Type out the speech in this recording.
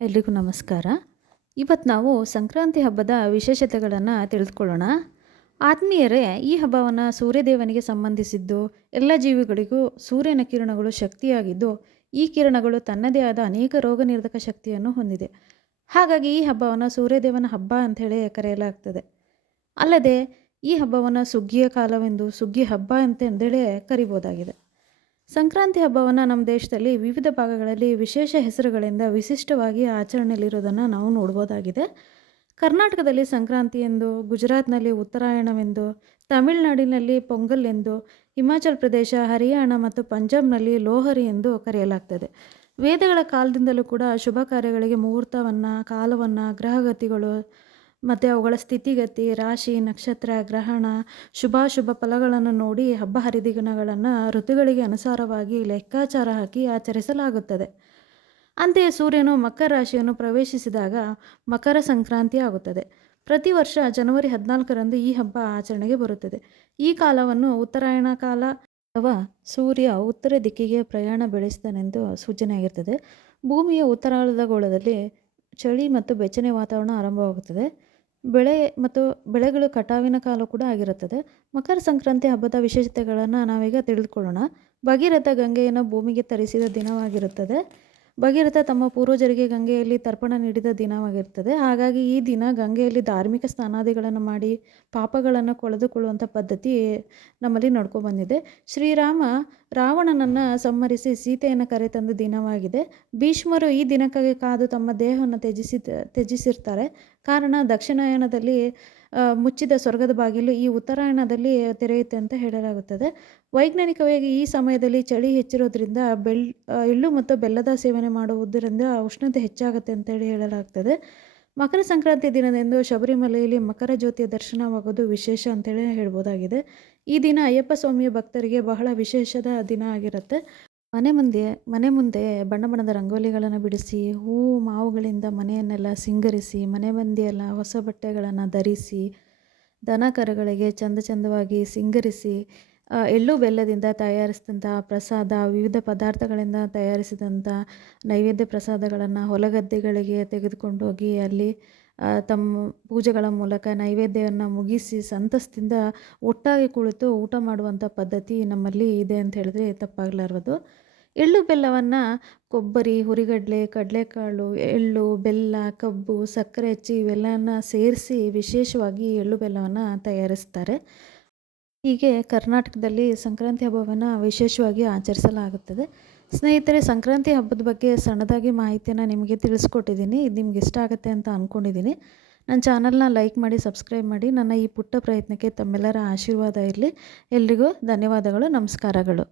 ಎಲ್ರಿಗೂ ನಮಸ್ಕಾರ. ಇವತ್ತು ನಾವು ಸಂಕ್ರಾಂತಿ ಹಬ್ಬದ ವಿಶೇಷತೆಗಳನ್ನು ತಿಳಿದುಕೊಳ್ಳೋಣ. ಆತ್ಮೀಯರೇ, ಈ ಹಬ್ಬವನ್ನು ಸೂರ್ಯದೇವನಿಗೆ ಸಂಬಂಧಿಸಿದ್ದು. ಎಲ್ಲ ಜೀವಿಗಳಿಗೂ ಸೂರ್ಯನ ಕಿರಣಗಳು ಶಕ್ತಿಯಾಗಿದ್ದು, ಈ ಕಿರಣಗಳು ತನ್ನದೇ ಆದ ಅನೇಕ ರೋಗ ನಿರೋಧಕ ಶಕ್ತಿಯನ್ನು ಹೊಂದಿದೆ. ಹಾಗಾಗಿ ಈ ಹಬ್ಬವನ್ನು ಸೂರ್ಯದೇವನ ಹಬ್ಬ ಅಂಥೇಳಿ ಕರೆಯಲಾಗ್ತದೆ. ಅಲ್ಲದೆ ಈ ಹಬ್ಬವನ್ನು ಸುಗ್ಗಿಯ ಕಾಲವೆಂದು, ಸುಗ್ಗಿ ಹಬ್ಬ ಅಂತಂದೇಳಿ ಕರಿಬೋದಾಗಿದೆ. ಸಂಕ್ರಾಂತಿ ಹಬ್ಬವನ್ನು ನಮ್ಮ ದೇಶದಲ್ಲಿ ವಿವಿಧ ಭಾಗಗಳಲ್ಲಿ ವಿಶೇಷ ಹೆಸರುಗಳಿಂದ ವಿಶಿಷ್ಟವಾಗಿ ಆಚರಣೆಯಲ್ಲಿರೋದನ್ನು ನಾವು ನೋಡ್ಬೋದಾಗಿದೆ. ಕರ್ನಾಟಕದಲ್ಲಿ ಸಂಕ್ರಾಂತಿ ಎಂದು, ಗುಜರಾತ್ನಲ್ಲಿ ಉತ್ತರಾಯಣವೆಂದು, ತಮಿಳುನಾಡಿನಲ್ಲಿ ಪೊಂಗಲ್ ಎಂದು, ಹಿಮಾಚಲ ಪ್ರದೇಶ, ಹರಿಯಾಣ ಮತ್ತು ಪಂಜಾಬ್ನಲ್ಲಿ ಲೋಹರಿ ಎಂದು ಕರೆಯಲಾಗ್ತದೆ. ವೇದಗಳ ಕಾಲದಿಂದಲೂ ಕೂಡ ಶುಭ ಕಾರ್ಯಗಳಿಗೆ ಮುಹೂರ್ತವನ್ನು, ಕಾಲವನ್ನು, ಗ್ರಹಗತಿಗಳು ಮತ್ತು ಅವುಗಳ ಸ್ಥಿತಿಗತಿ, ರಾಶಿ, ನಕ್ಷತ್ರ, ಗ್ರಹಣ, ಶುಭಾಶುಭ ಫಲಗಳನ್ನು ನೋಡಿ ಹಬ್ಬ ಹರಿದಿನಗಳನ್ನು ಋತುಗಳಿಗೆ ಅನುಸಾರವಾಗಿ ಲೆಕ್ಕಾಚಾರ ಹಾಕಿ ಆಚರಿಸಲಾಗುತ್ತದೆ. ಅಂತೆಯೇ ಸೂರ್ಯನು ಮಕರ ರಾಶಿಯನ್ನು ಪ್ರವೇಶಿಸಿದಾಗ ಮಕರ ಸಂಕ್ರಾಂತಿ ಆಗುತ್ತದೆ. ಪ್ರತಿ ವರ್ಷ ಜನವರಿ 14ರಂದು ಈ ಹಬ್ಬ ಆಚರಣೆಗೆ ಬರುತ್ತದೆ. ಈ ಕಾಲವನ್ನು ಉತ್ತರಾಯಣ ಕಾಲ ಅಥವಾ ಸೂರ್ಯ ಉತ್ತರ ದಿಕ್ಕಿಗೆ ಪ್ರಯಾಣ ಬೆಳೆಸಿದನೆಂದು ಸೂಚನೆಯಾಗಿರ್ತದೆ. ಭೂಮಿಯ ಉತ್ತರಾರ್ಧಗೋಳದಲ್ಲಿ ಚಳಿ ಮತ್ತು ಬೆಚ್ಚನೆ ವಾತಾವರಣ ಆರಂಭವಾಗುತ್ತದೆ. ಬೆಳೆ ಮತ್ತು ಬೆಳೆಗಳು ಕಟಾವಿನ ಕಾಲ ಕೂಡ ಆಗಿರುತ್ತದೆ. ಮಕರ ಸಂಕ್ರಾಂತಿ ಹಬ್ಬದ ವಿಶೇಷತೆಗಳನ್ನು ನಾವೀಗ ತಿಳಿದುಕೊಳ್ಳೋಣ. ಭಗೀರಥ ಗಂಗೆಯನ್ನು ಭೂಮಿಗೆ ತರಿಸಿದ ದಿನವಾಗಿರುತ್ತದೆ. ಭಗೀರಥ ತಮ್ಮ ಪೂರ್ವಜರಿಗೆ ಗಂಗೆಯಲ್ಲಿ ತರ್ಪಣ ನೀಡಿದ ದಿನವಾಗಿರ್ತದೆ. ಹಾಗಾಗಿ ಈ ದಿನ ಗಂಗೆಯಲ್ಲಿ ಧಾರ್ಮಿಕ ಸ್ನಾನಾದಿಗಳನ್ನು ಮಾಡಿ ಪಾಪಗಳನ್ನು ಕೊಳೆದುಕೊಳ್ಳುವಂಥ ಪದ್ಧತಿ ನಮ್ಮಲ್ಲಿ ನಡ್ಕೊಬಂದಿದೆ. ಶ್ರೀರಾಮ ರಾವಣನನ್ನು ಸಂಹರಿಸಿ ಸೀತೆಯನ್ನು ಕರೆತಂದ ದಿನವಾಗಿದೆ. ಭೀಷ್ಮರು ಈ ದಿನಕ್ಕಾಗಿ ಕಾದು ತಮ್ಮ ದೇಹವನ್ನು ತ್ಯಜಿಸಿರ್ತಾರೆ. ಕಾರಣ ದಕ್ಷಿಣಾಯನದಲ್ಲಿ ಮುಚ್ಚಿದ ಸ್ವರ್ಗದ ಬಾಗಿಲು ಈ ಉತ್ತರಾಯಣದಲ್ಲಿ ತೆರೆಯುತ್ತೆ ಅಂತ ಹೇಳಲಾಗುತ್ತದೆ. ವೈಜ್ಞಾನಿಕವಾಗಿ ಈ ಸಮಯದಲ್ಲಿ ಚಳಿ ಹೆಚ್ಚಿರೋದ್ರಿಂದ ಎಳ್ಳು ಮತ್ತು ಬೆಲ್ಲದ ಸೇವನೆ ಮಾಡುವುದರಿಂದ ಉಷ್ಣತೆ ಹೆಚ್ಚಾಗುತ್ತೆ ಅಂತೇಳಿ ಹೇಳಲಾಗ್ತದೆ. ಮಕರ ಸಂಕ್ರಾಂತಿ ದಿನದಂದು ಶಬರಿಮಲೆಯಲ್ಲಿ ಮಕರ ಜ್ಯೋತಿಯ ದರ್ಶನವಾಗೋದು ವಿಶೇಷ ಅಂತೇಳಿ ಹೇಳ್ಬೋದಾಗಿದೆ. ಈ ದಿನ ಅಯ್ಯಪ್ಪ ಸ್ವಾಮಿಯ ಭಕ್ತರಿಗೆ ಬಹಳ ವಿಶೇಷದ ದಿನ ಆಗಿರುತ್ತೆ. ಮನೆ ಮುಂದೆ ಬಣ್ಣ ಬಣ್ಣದ ರಂಗೋಲಿಗಳನ್ನು ಬಿಡಿಸಿ, ಹೂವು ಮಾವುಗಳಿಂದ ಮನೆಯನ್ನೆಲ್ಲ ಸಿಂಗರಿಸಿ, ಮನೆ ಮಂದಿಯೆಲ್ಲ ಹೊಸ ಬಟ್ಟೆಗಳನ್ನು ಧರಿಸಿ, ದನ ಕರುಗಳಿಗೆ ಚಂದವಾಗಿ ಸಿಂಗರಿಸಿ, ಎಳ್ಳು ಬೆಲ್ಲದಿಂದ ತಯಾರಿಸಿದಂಥ ಪ್ರಸಾದ, ವಿವಿಧ ಪದಾರ್ಥಗಳಿಂದ ತಯಾರಿಸಿದಂಥ ನೈವೇದ್ಯ ಪ್ರಸಾದಗಳನ್ನು ಹೊಲಗದ್ದೆಗಳಿಗೆ ತೆಗೆದುಕೊಂಡು ಹೋಗಿ ಅಲ್ಲಿ ತಮ್ಮ ಪೂಜೆಗಳ ಮೂಲಕ ನೈವೇದ್ಯವನ್ನು ಮುಗಿಸಿ ಸಂತಸದಿಂದ ಒಟ್ಟಾಗಿ ಕುಳಿತು ಊಟ ಮಾಡುವಂಥ ಪದ್ಧತಿ ನಮ್ಮಲ್ಲಿ ಇದೆ ಅಂತ ಹೇಳಿದ್ರೆ ತಪ್ಪಾಗಲಾರದು. ಎಳ್ಳು ಬೆಲ್ಲವನ್ನು ಕೊಬ್ಬರಿ, ಹುರಿಗಡಲೆ, ಕಡಲೆಕಾಳು, ಎಳ್ಳು, ಬೆಲ್ಲ, ಕಬ್ಬು, ಸಕ್ಕರೆ ಹೆಚ್ಚಿ ಇವೆಲ್ಲನ ಸೇರಿಸಿ ವಿಶೇಷವಾಗಿ ಎಳ್ಳು ಬೆಲ್ಲವನ್ನು ತಯಾರಿಸ್ತಾರೆ. ಹೀಗೆ ಕರ್ನಾಟಕದಲ್ಲಿ ಸಂಕ್ರಾಂತಿ ಹಬ್ಬವನ್ನು ವಿಶೇಷವಾಗಿ ಆಚರಿಸಲಾಗುತ್ತದೆ. ಸ್ನೇಹಿತರೆ, ಸಂಕ್ರಾಂತಿ ಹಬ್ಬದ ಬಗ್ಗೆ ಸಣ್ಣದಾಗಿ ಮಾಹಿತಿಯನ್ನು ನಿಮಗೆ ತಿಳಿಸ್ಕೊಟ್ಟಿದ್ದೀನಿ. ಇದು ನಿಮ್ಗೆ ಇಷ್ಟ ಆಗುತ್ತೆ ಅಂತ ಅಂದ್ಕೊಂಡಿದ್ದೀನಿ. ನನ್ನ ಚಾನಲ್ನ ಲೈಕ್ ಮಾಡಿ, ಸಬ್ಸ್ಕ್ರೈಬ್ ಮಾಡಿ. ನನ್ನ ಈ ಪುಟ್ಟ ಪ್ರಯತ್ನಕ್ಕೆ ತಮ್ಮೆಲ್ಲರ ಆಶೀರ್ವಾದ ಇರಲಿ. ಎಲ್ರಿಗೂ ಧನ್ಯವಾದಗಳು, ನಮಸ್ಕಾರಗಳು.